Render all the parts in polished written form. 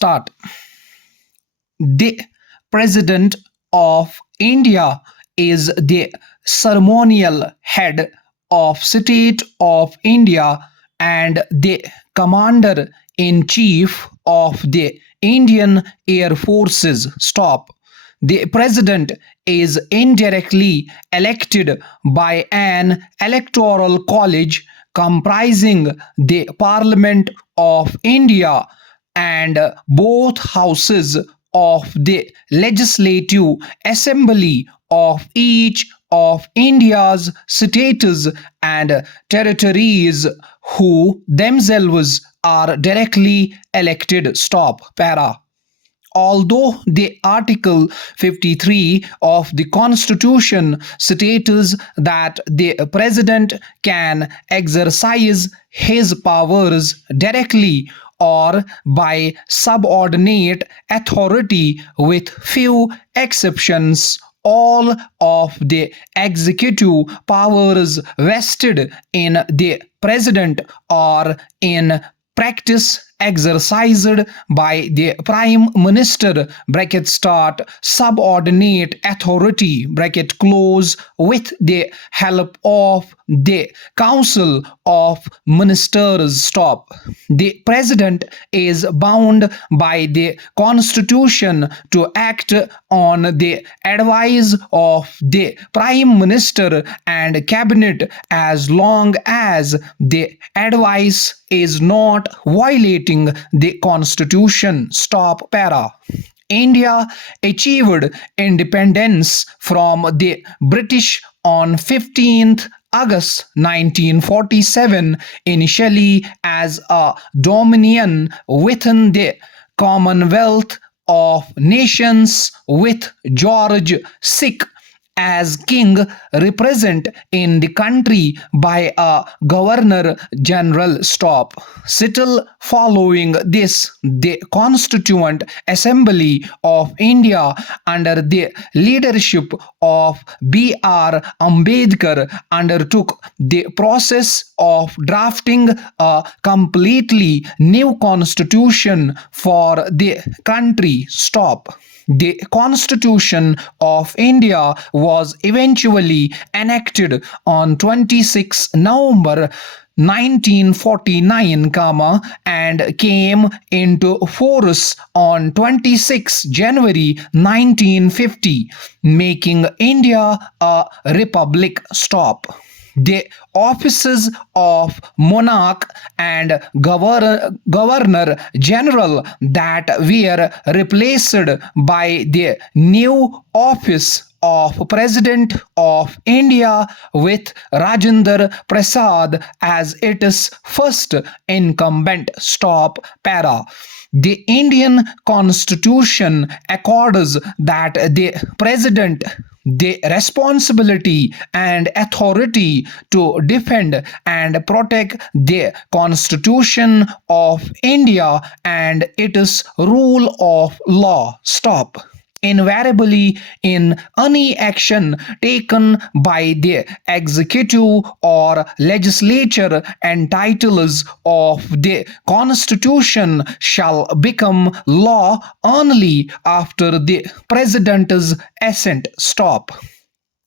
Start. The President of India is the ceremonial head of State of India and the Commander-in-Chief of the Indian Air Forces. Stop. The President is indirectly elected by an electoral college comprising the Parliament of India and both houses of the Legislative Assembly of each of India's states and territories, who themselves are directly elected. Stop. Para. Although the Article 53 of the Constitution states that the President can exercise his powers directly or by subordinate authority with few exceptions, all of the executive powers vested in the President are in practice exercised by the Prime Minister bracket start subordinate authority bracket close with the help of the Council of Ministers. Stop. The President is bound by the Constitution to act on the advice of the Prime Minister and Cabinet as long as the advice is not violating the Constitution. Stop. Para. India achieved independence from the British on 15th August 1947, initially as a dominion within the Commonwealth of Nations, with George VI as king, represented in the country by a governor general. Stop. Still following this, the Constituent Assembly of India under the leadership of B.R. Ambedkar undertook the process of drafting a completely new constitution for the country. Stop. The Constitution of India was eventually enacted on 26 November 1949, and came into force on 26 January 1950, making India a republic. Stop. The offices of monarch and governor general that were replaced by the new office of President of India, with Rajendra Prasad as its first incumbent. Stop. Para. The Indian Constitution accords that the President the responsibility and authority to defend and protect the Constitution of India and its rule of law. Stop. Invariably, in any action taken by the executive or legislature, entitles of the Constitution shall become law only after the President's assent. Stop.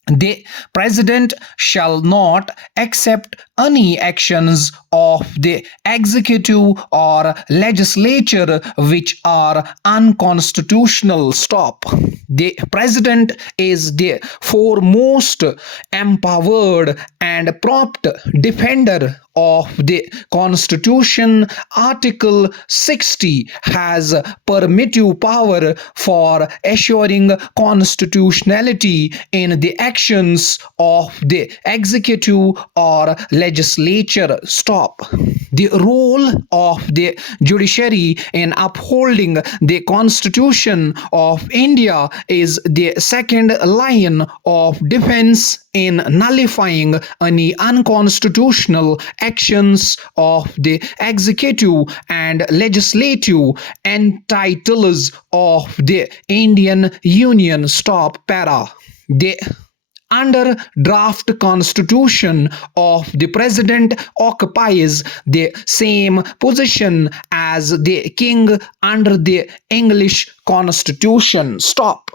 The President shall not accept any actions of the executive or legislature which are unconstitutional. Stop. The President is the foremost empowered and prompt defender of the Constitution. Article 60 has permissive power for assuring constitutionality in the actions of the executive or legislature. Stop. The role of the judiciary in upholding the Constitution of India is the second line of defense in nullifying any unconstitutional actions of the executive and legislative entitles of the Indian Union. Stop. Para. The under draft Constitution of the President occupies the same position as as the king under the English constitution. Stop.